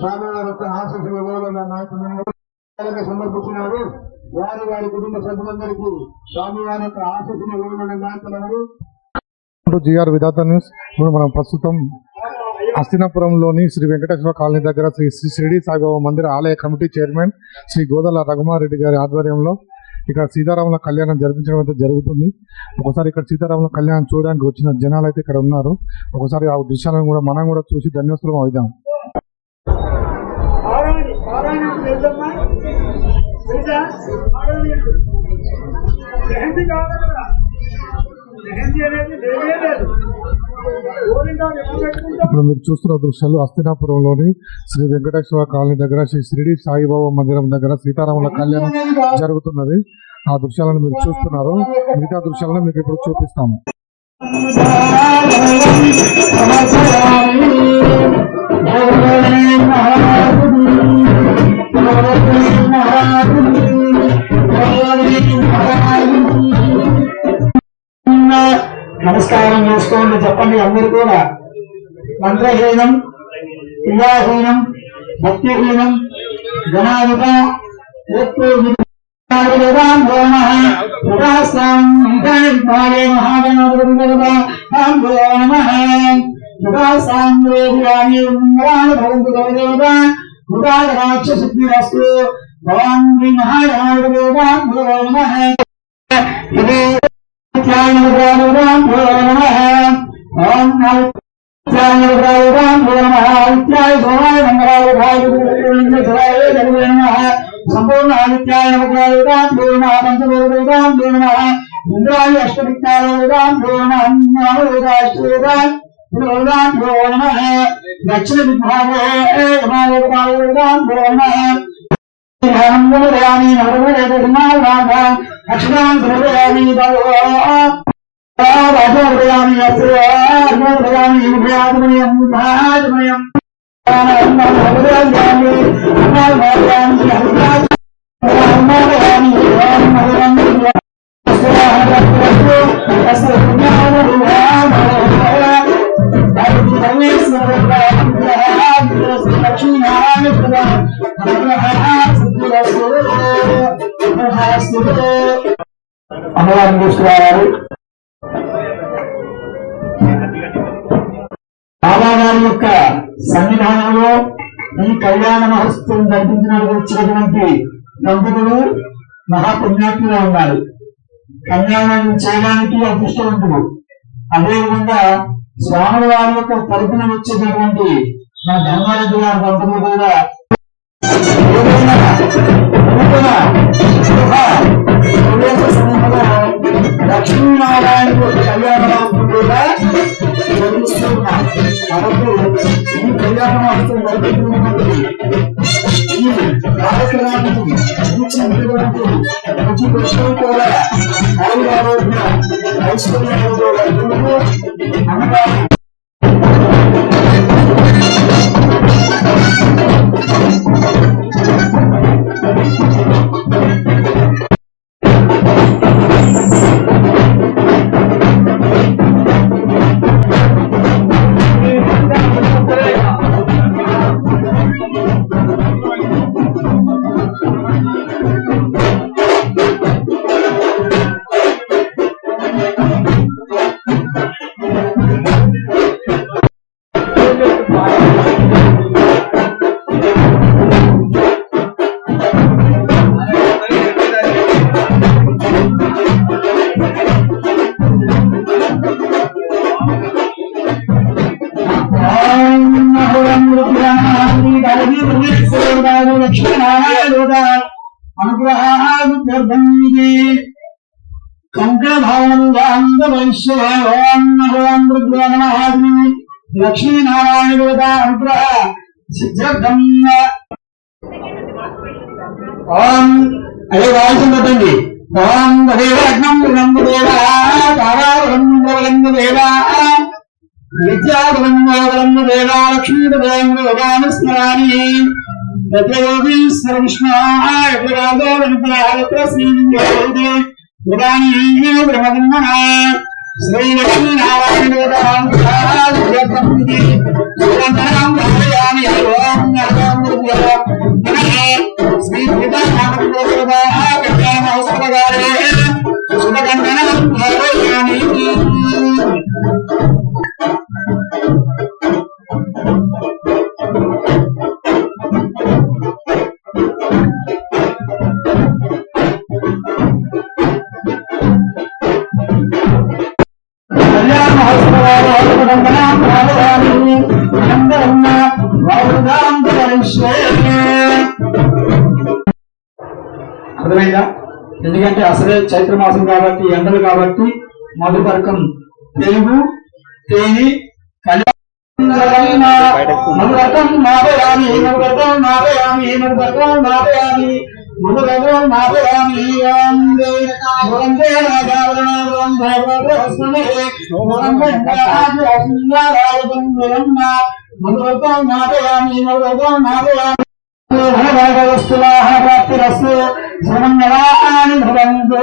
స్వామివారి యొక్క ఆశీస్సులు ఇవ్వాలన్న నాయకులను సమర్పించినారు. వారి వారి కుటుంబ సభ్యులందరికీ స్వామివారి యొక్క ఆశీస్సులు ఇవ్వాలన్న నాయకులను. జిఆర్ విధాత న్యూస్. ఇప్పుడు మనం ప్రస్తుతం హస్తినాపురంలోని శ్రీ వెంకటేశ్వర కాలనీ దగ్గర శ్రీ షిరిడి సాయిబాబా మందిర ఆలయ కమిటీ చైర్మన్ శ్రీ గోదల రఘుమారెడ్డి గారి ఆధ్వర్యంలో ఇక్కడ సీతారాముల కళ్యాణం జరిపించడం అయితే జరుగుతుంది. ఒకసారి ఇక్కడ సీతారాముల కళ్యాణం చూడడానికి వచ్చిన జనాలు అయితే ఇక్కడ ఉన్నారు. ఒకసారి ఆ దృశ్యాలను కూడా మనం కూడా చూసి ధన్యవాదాలు అవుదాం. ఇప్పుడు మీరు చూస్తున్న దృశ్యాలు హస్తినాపురంలోని శ్రీ వెంకటేశ్వర కాలనీ దగ్గర శ్రీ షిరిడి సాయిబాబా మందిరం దగ్గర సీతారాముల కళ్యాణం జరుగుతున్నది. ఆ దృశ్యాలను మీరు చూస్తున్నారు. మిగతా దృశ్యాలను మీకు ఇప్పుడు చూపిస్తాము. నమస్కారం చేసుకోండి, చెప్పండి అందరూ కూడా. మంత్రహీనం, క్రియాహీనం, భక్తిహీనం, గణాధిప రాక్షసిద్ధిరస్తు భవాన్ సంపూర్ణ ఆదిత్యాయ ఇంద్రాయ అష్టవిద్యాయ దక్షిణ విభాగే అమ్మవారిని తీసుకురావాలి. బాబాగారి యొక్క సన్నిధానంలో ఈ కళ్యాణ మహోత్సవం జరిపించడానికి వచ్చినటువంటి దంపతులు మహాపుణ్యాత్ములు ఉన్నారు. కళ్యాణం చేయడానికి అదృష్టవంతులు. అదేవిధంగా స్వామి వారి యొక్క తరపున వచ్చేటటువంటి మన ధర్మారెడ్డి గారి దంపతులు కూడా లక్ష్మీనారాయణ కళ్యాణ మహోత్సవం కూడా జరిపిస్తున్నారు. కాబట్టి ఈ కళ్యాణ మహోత్సవం జరిపించినటువంటి ఈ కార్యక్రమానికి ప్రతి పురుషులు కూడా ఆరోగ్య ఐశ్వర్యాలతో అన్నదానం అనుగ్రహాన్ని లక్ష్మీనారాయణ దేవత అనుగ్రహ సిద్ధార్థం. ఓం అదే వాయిస్తుందండి. ఓం దేవాగ్నం దేవా దేవా విద్యావరం దేవా లక్ష్మీదేవానుస్మరాణి సర్విష్ణాయ శ్రీ లక్ష్మీనారాయణ అర్థమైందా? ఎందుకంటే అసలే చైత్రమాసం కాబట్టి ఎండలు కాబట్టి మధుపరకం తెలుగు తేని మధురకం నాపయామి మధురకం నాపయామి మధురకం నాపయామి మధురకం నాపయామి మధురకం నాపయామి మధురకం నాపయామి ప్రాప్తిరస్తు సమన్వయాన్ని భవంతు.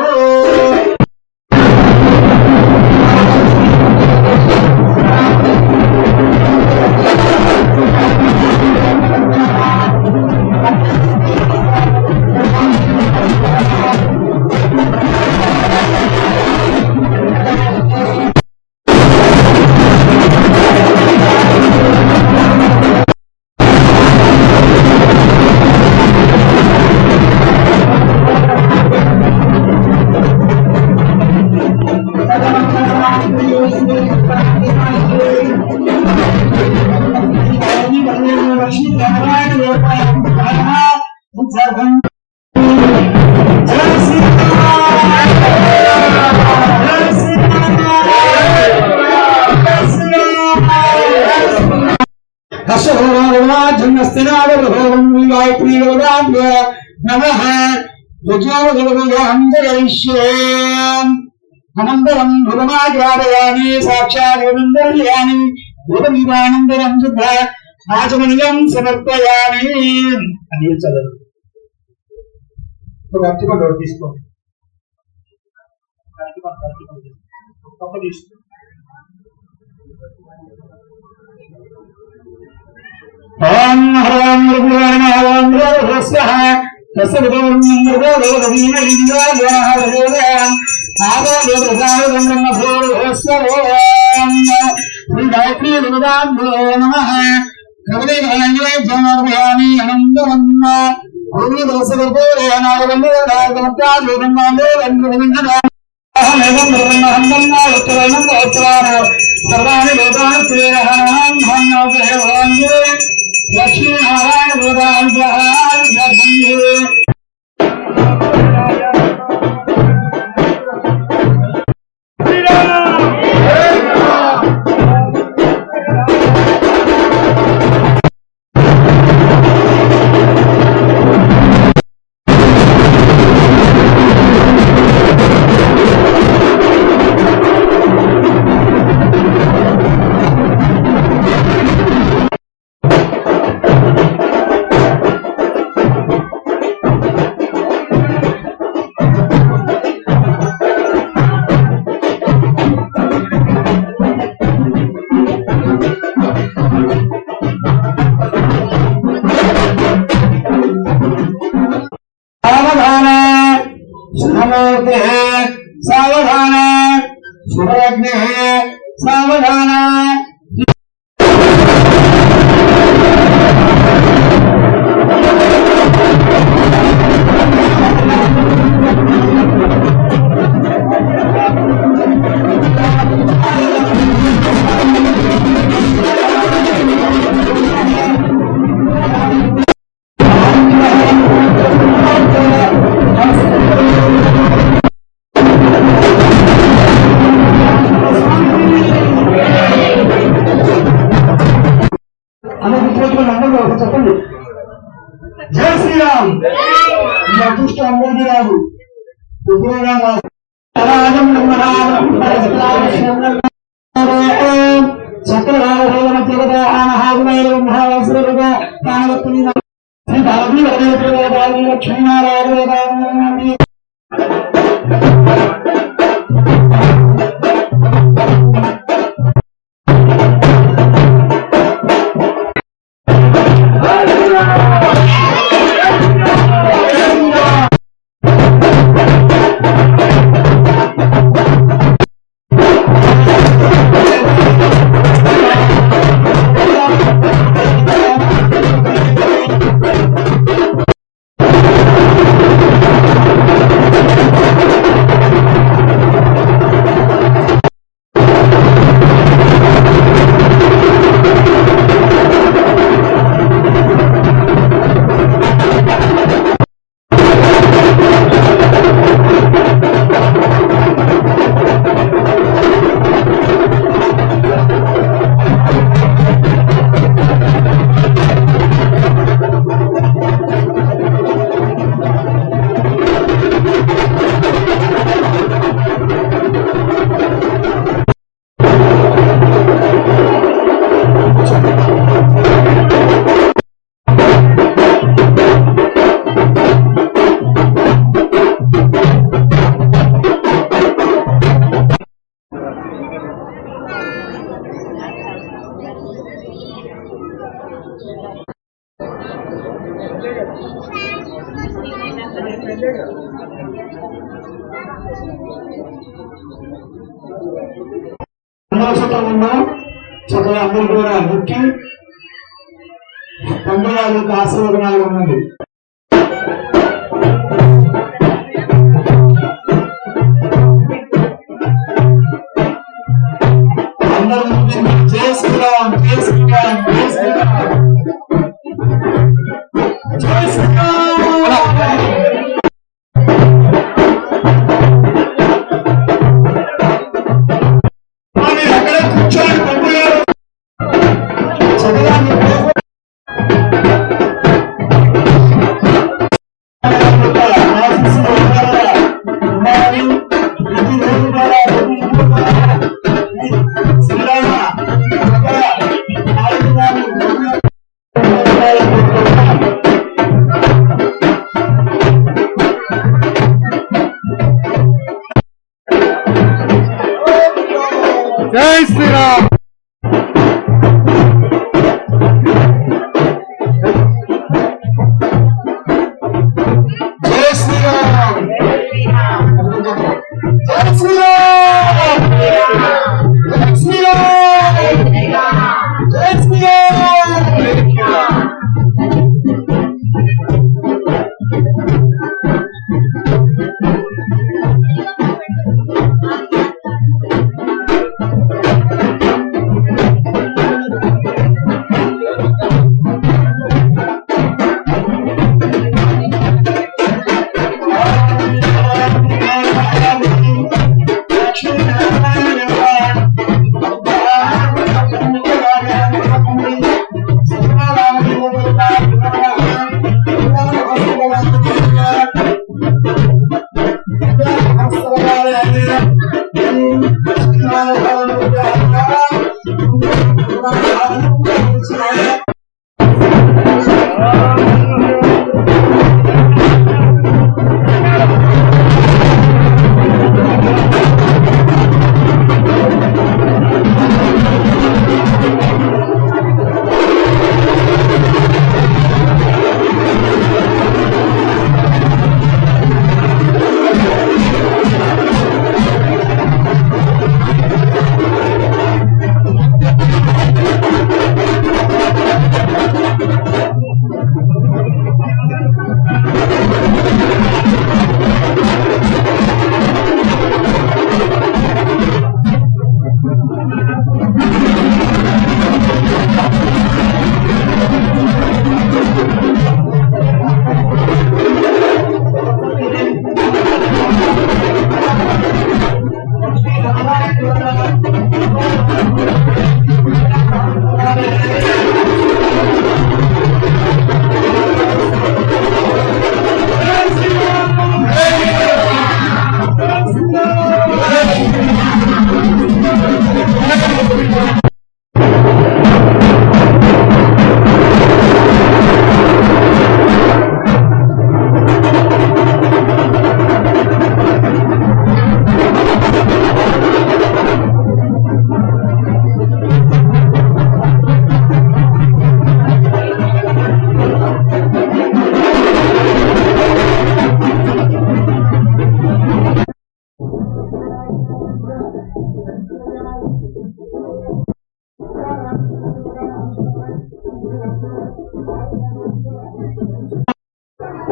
అనంతరం భువనాగ్రాదయాని సాక్షాత్ గోవిందర్యాని భూతమివానందరం శుద్ధ ఆచమనీయం సమర్పయామి అని చదవదు. ఒక అర్చకుడు తీసుకోండి. ఓం హ్రీం రుద్రాయ ఓం రస్యః తస్సవితం మృగోదీన ఇంద్రాయ గాయత్రీ నమః కవలేయామి అనందరన్న లక్ష్మీనారాయణ सावधान शुभलग्ने सावधान చెప్పండి. జై శ్రీరామ్. ఈ అదృష్టం అందరికీ రాదు. లక్ష్మీనారాయణ ఉన్నాం చక్కగా అందరూ కూడా ముఖ్యం పండుగ ఆశీర్వదనాలు ఉన్నది. అందరూ చేసుకున్నాం చేసుకున్నాం చేసుకున్నాం అక్కడ కూర్చొని పండుగ చక్కగా జై శ్రీరామ్. జై శ్రీరామ్ జై శ్రీరామ్ జై శ్రీరామ్ జై శ్రీరామ్.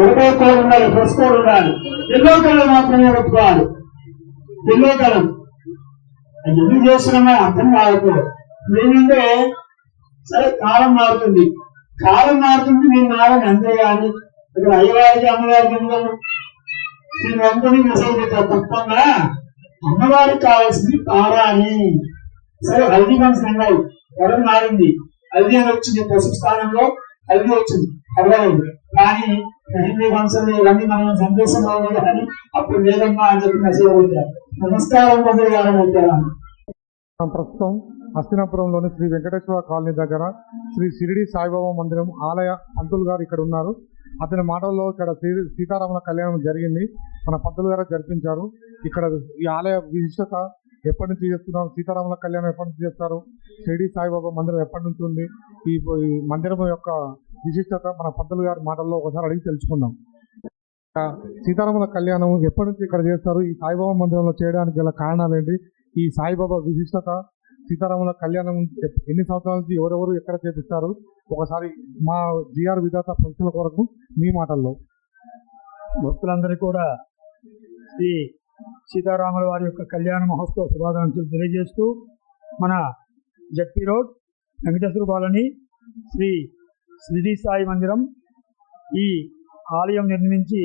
ఒకటే కోడ్ ఉండాలి, డ్రెస్ కోడ్ ఉండాలి. ఎల్లో కలర్ మాత్రమే పెట్టుకోవాలి. ఎల్లో కలర్ అది ఎందుకు చేస్తున్నామో అర్థం కావట్లేదు. ఏంటంటే సరే కాలం మారుతుంది, కాలం మారుతుంది, నేను మారని అంతేగాని ఇక్కడ అయ్యవారికి అమ్మవారికి ఎందుకు నేను వెంటనే మెసేజ్ పెట్టాను. తప్పకుండా అమ్మవారికి కావాల్సింది పారాని. సరే హల్దీ ఫంక్షన్ అన్నాయి, వరం మారింది, హల్దీ అని వచ్చింది, పసుపు స్థానంలో హల్దీ వచ్చింది, పర్వాలేదు. కానీ హిందీ ఫంక్షన్ ఇవన్నీ మనం సందేశంలో కానీ అప్పుడు లేదమ్మా అని చెప్పి మెసేజ్ పెట్టారు. నమస్కారం పండుగ గారు పెట్టారు. ప్రస్తుతం హస్తినాపురంలోని శ్రీ వెంకటేశ్వర కాలనీ దగ్గర శ్రీ షిరిడి సాయిబాబా మందిరం ఆలయ పంతులు గారు ఇక్కడ ఉన్నారు. అతని మాటల్లో ఇక్కడ సీతారాముల కళ్యాణం జరిగింది, మన పంతులు గారు జరిపించారు. ఇక్కడ ఈ ఆలయ విశిష్టత ఎప్పటి నుంచి చేస్తున్నారు, సీతారాముల కళ్యాణం ఎప్పటి నుంచి చేస్తారు, షిరిడి సాయిబాబా మందిరం ఎప్పటి నుంచి ఉంది, ఈ మందిరం యొక్క విశిష్టత మన పంతులు గారి మాటల్లో ఒకసారి అడిగి తెలుసుకుందాం. సీతారాముల కళ్యాణం ఎప్పటి నుంచి ఇక్కడ చేస్తారు? ఈ సాయిబాబా మందిరంలో చేయడానికి గల కారణాలు ఏంటి? ఈ సాయిబాబా విశిష్టత, సీతారాముల కళ్యాణం ఎన్ని సంవత్సరాల నుంచి ఎవరెవరు ఎక్కడ చేపిస్తారు? ఒకసారి మా జిఆర్ విధాత ప్రజల కొరకు మీ మాటల్లో. భక్తులందరికీ కూడా శ్రీ సీతారాముల వారి యొక్క కళ్యాణ మహోత్సవ శుభాకాంక్షలు తెలియజేస్తూ, మన ZP road, Venkateshwara colony, Shri Shirdi Sai మందిరం ఈ ఆలయం నిర్మించి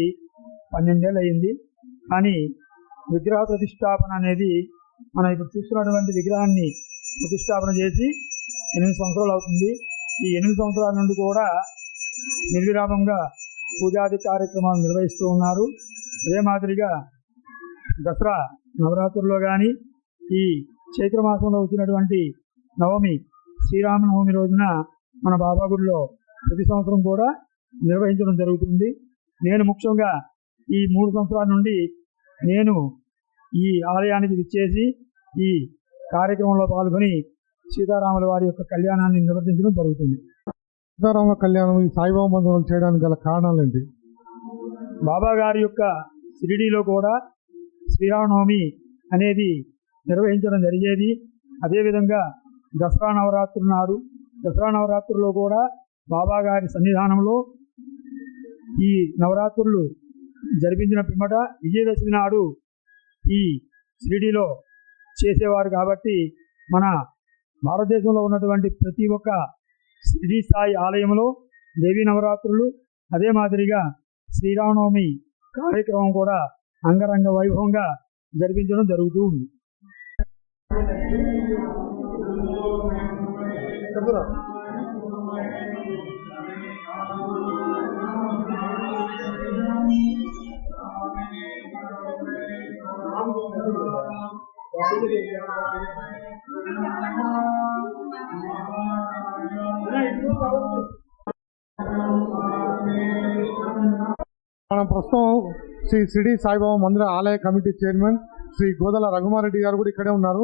12 ఏళ్ళు అయింది. కానీ విగ్రహ ప్రతిష్టాపన అనేది మనం ఇప్పుడు చూస్తున్నటువంటి విగ్రహాన్ని ప్రతిష్టాపన చేసి 8 సంవత్సరాలు అవుతుంది. ఈ 8 సంవత్సరాల నుండి కూడా నిర్విరామంగా పూజాది కార్యక్రమాలు నిర్వహిస్తూ ఉన్నారు. అదే మాదిరిగా దసరా నవరాత్రుల్లో కానీ, ఈ చైత్రమాసంలో వచ్చినటువంటి నవమి, శ్రీరామనవమి రోజున మన బాబా గుడిలో ప్రతి సంవత్సరం కూడా నిర్వహించడం జరుగుతుంది. నేను ముఖ్యంగా ఈ 3 సంవత్సరాల నుండి నేను ఈ ఆలయానికి విచ్చేసి ఈ కార్యక్రమంలో పాల్గొని సీతారాముల వారి యొక్క కళ్యాణాన్ని నిర్వర్తించడం జరుగుతుంది. సీతారాముల కళ్యాణం ఈ సాయిబాబా మందిరం చేయడానికి గల కారణాలు ఏంటి? బాబా గారి యొక్క షిరిడీలో కూడా శ్రీరామనవమి అనేది నిర్వహించడం జరిగేది. అదేవిధంగా దసరా నవరాత్రులు నాడు, దసరా నవరాత్రుల్లో కూడా బాబా గారి సన్నిధానంలో ఈ నవరాత్రులు జరిపించిన పిమ్మట విజయదశమి నాడు ఈ షిరిడీలో చేసేవారు. కాబట్టి మన భారతదేశంలో ఉన్నటువంటి ప్రతి ఒక్క షిరిడి సాయి ఆలయంలో దేవీ నవరాత్రులు, అదే మాదిరిగా శ్రీరామనవమి కార్యక్రమం కూడా అంగరంగ వైభవంగా జరిపించడం జరుగుతూ ఉంది. మనం ప్రస్తుతం శ్రీ షిరిడి సాయిబాబా మందిర ఆలయ కమిటీ చైర్మన్ శ్రీ గోదల రఘుమారెడ్డి గారు కూడా ఇక్కడే ఉన్నారు.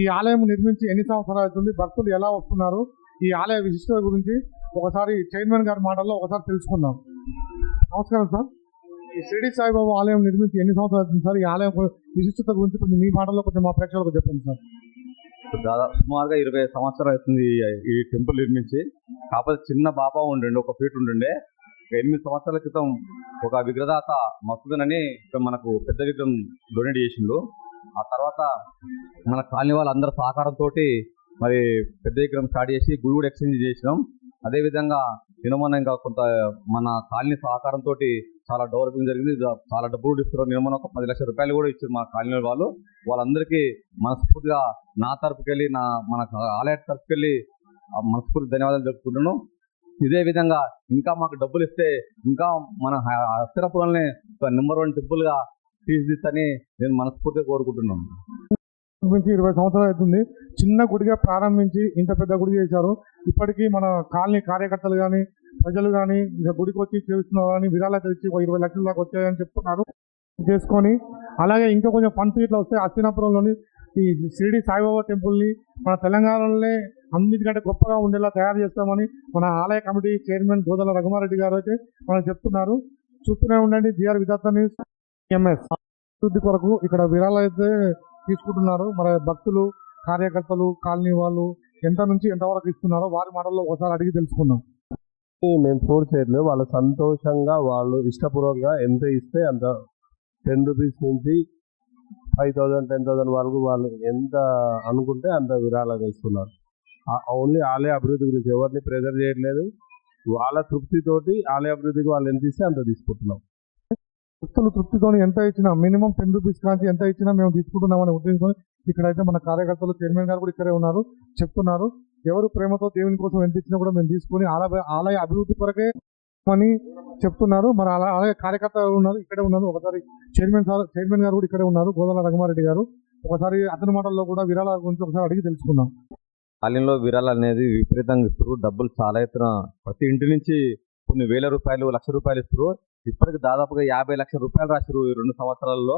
ఈ ఆలయం నిర్మించి ఎన్ని సంవత్సరాలు అవుతుంది? భక్తులు ఎలా వస్తున్నారు? ఈ ఆలయ విశిష్టత గురించి ఒకసారి చైర్మన్ గారి మాటల్లో ఒకసారి తెలుసుకుందాం. నమస్కారం సార్. ఈ షిరిడి సాయిబాబా ఆలయం నిర్మించి ఎన్ని సంవత్సరాలు అవుతుంది సార్? ఈ ఆలయం విశిష్టత గురించి కొంచెం మీ మాటల్లో కొంచెం మా ప్రేక్షకులకు చెప్పండి సార్. దాదాపు సుమారుగా 20 సంవత్సరాలు అవుతుంది ఈ టెంపుల్ నిర్మించి. కాకపోతే చిన్న బాబా ఉండండి, 1 ఫీట్ ఉండండి. 8 సంవత్సరాల క్రితం ఒక విగ్రహదాత మసూదన్ అని మనకు పెద్ద విగ్రహం డొనేట్ చేసిండు. ఆ తర్వాత మన కాలనీ వాళ్ళందరి సహకారంతో మరి పెద్ద విగ్రహం స్టార్ట్ చేసి గుడి కూడా ఎక్స్చేంజ్ చేసినాం. అదేవిధంగా నిర్మాణం ఇంకా కొంత మన కాలనీ సహకారంతో చాలా డెవలపింగ్ జరిగింది. చాలా డబ్బులు ఇస్తారు. నిర్మాణం ఒక 10 లక్షల రూపాయలు కూడా ఇచ్చారు మా కాలనీ వాళ్ళు. వాళ్ళందరికీ మనస్ఫూర్తిగా నా తరపుకెళ్ళి, మన ఆలయ తరపుకెళ్ళి మనస్ఫూర్తి ధన్యవాదాలు చెప్పుకుంటున్నాను. ఇదే విధంగా ఇంకా మాకు డబ్బులు ఇస్తే ఇంకా మన అస్థిరపురాలని నెంబర్ 1 టెంపుల్గా తీర్చిదిద్దని నేను మనస్ఫూర్తిగా కోరుకుంటున్నాను. 20 సంవత్సరాలు అవుతుంది. చిన్న గుడిగా ప్రారంభించి ఇంత పెద్ద గుడి చేశారు. ఇప్పటికీ మన కాలనీ కార్యకర్తలు కానీ, ప్రజలు కానీ ఇక గుడికి వచ్చి చేస్తున్నారు కానీ విరాళాలు ఇచ్చి 20 లక్షల దాకా వచ్చాయని చెప్తున్నారు చేసుకొని. అలాగే ఇంకా కొంచెం ఫండ్స్ ఇట్లా వస్తే హస్తినాపురంలోని ఈ షిరిడి సాయిబాబా టెంపుల్ని మన తెలంగాణలోనే అన్నిటికంటే గొప్పగా ఉండేలా తయారు చేస్తామని మన ఆలయ కమిటీ చైర్మన్ గోదల రఘుమారెడ్డి గారు అయితే మనకు చెప్తున్నారు. చూస్తూనే ఉండండి జిఆర్ విధాత న్యూస్. ఎంఎస్ అభివృద్ధి కొరకు ఇక్కడ విరాళాలు అయితే తీసుకుంటున్నారు. మన భక్తులు, కార్యకర్తలు, కాలనీ వాళ్ళు ఎంత నుంచి ఎంతవరకు ఇస్తున్నారో వారి మాటల్లో ఒకసారి అడిగి తెలుసుకుందాం. మేము 4 చైర్లు వాళ్ళు సంతోషంగా, వాళ్ళు ఇష్టపూర్వకంగా ఎంత ఇస్తే అంత 10 రూపీస్ నుంచి 5,000, 10,000 వరకు వాళ్ళు ఎంత అనుకుంటే అంత విరాళంగా ఇస్తున్నారు. ఓన్లీ ఆలయ అభివృద్ధి గురించి ఎవరిని ప్రెజర్ చేయట్లేదు. వాళ్ళ తృప్తితోటి ఆలయ అభివృద్ధికి వాళ్ళు ఎంత ఇస్తే అంత తీసుకుంటున్నాం. భక్తులు తృప్తితో ఎంత ఇచ్చినా, మినిమం 10 రూపీస్ కానీ ఎంత ఇచ్చినా మేము తీసుకుంటున్నామని ఉద్దేశంతో ఇక్కడైతే మన కార్యకర్తలు, చైర్మన్ గారు కూడా ఇక్కడే ఉన్నారు, చెప్తున్నారు. ఎవరు ప్రేమతో దేవుని కోసం ఎంత ఇచ్చినా కూడా మేము తీసుకొని ఆలయ అభివృద్ధి కొరకే అని చెప్తున్నారు. మరి ఆలయ కార్యకర్తలు ఉన్నారు, ఇక్కడే ఉన్నారు. ఒకసారి చైర్మన్ గారు కూడా ఇక్కడే ఉన్నారు, గోదల రఘుమారెడ్డి గారు. ఒకసారి అతని మాటల్లో కూడా విరాళాల గురించి ఒకసారి అడిగి తెలుసుకుందాం. కాలనీలో విరాళాలు అనేది విపరీతంగా ఇస్తారు. డబ్బులు చాలా ఎత్తున ప్రతి ఇంటి నుంచి కొన్ని వేల రూపాయలు, లక్ష రూపాయలు ఇస్తారు. ఇప్పటికి దాదాపుగా 50 లక్షల రూపాయలు రాశారు ఈ 2 సంవత్సరాల్లో.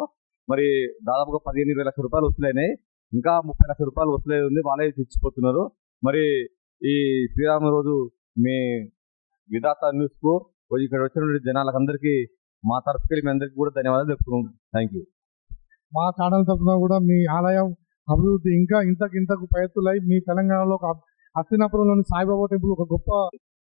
మరి దాదాపుగా 15-20 లక్షల రూపాయలు వసూలైనాయి. ఇంకా 30 లక్షల రూపాయలు వసూలై ఉంది. వాళ్ళే తెచ్చిపోతున్నారు. మరి ఈ శ్రీరామ రోజు మీ విధాత న్యూస్ కు ఇక్కడ వచ్చిన జనాలకందరికీ మా తరఫుకి మీ అందరికీ కూడా ధన్యవాదాలు చెప్తున్నాం. Thank you. మా ఛానల్ తరఫున కూడా మీ ఆలయం అభివృద్ధి ఇంకా ఇంతకు పైతులై మీ తెలంగాణలో ఒక హస్తినాపురంలోని సాయిబాబా టెంపుల్ ఒక గొప్ప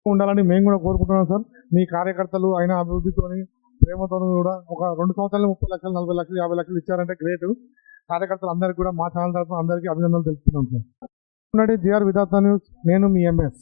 ఉండాలని మేము కూడా కోరుకుంటున్నాం సార్. మీ కార్యకర్తలు అయిన అభివృద్ధితోని ప్రేమతో కూడా ఒక 2 సంవత్సరాలు 30 లక్షలు 40 లక్షలు 50 లక్షలు ఇచ్చారంటే గ్రేట్. కార్యకర్తలు అందరికీ కూడా మా ఛానల్ తరఫున అందరికీ అభినందనలు తెలుపుతున్నాం సార్. జిఆర్ విధాత న్యూస్, నేను మీ ఎంఎస్.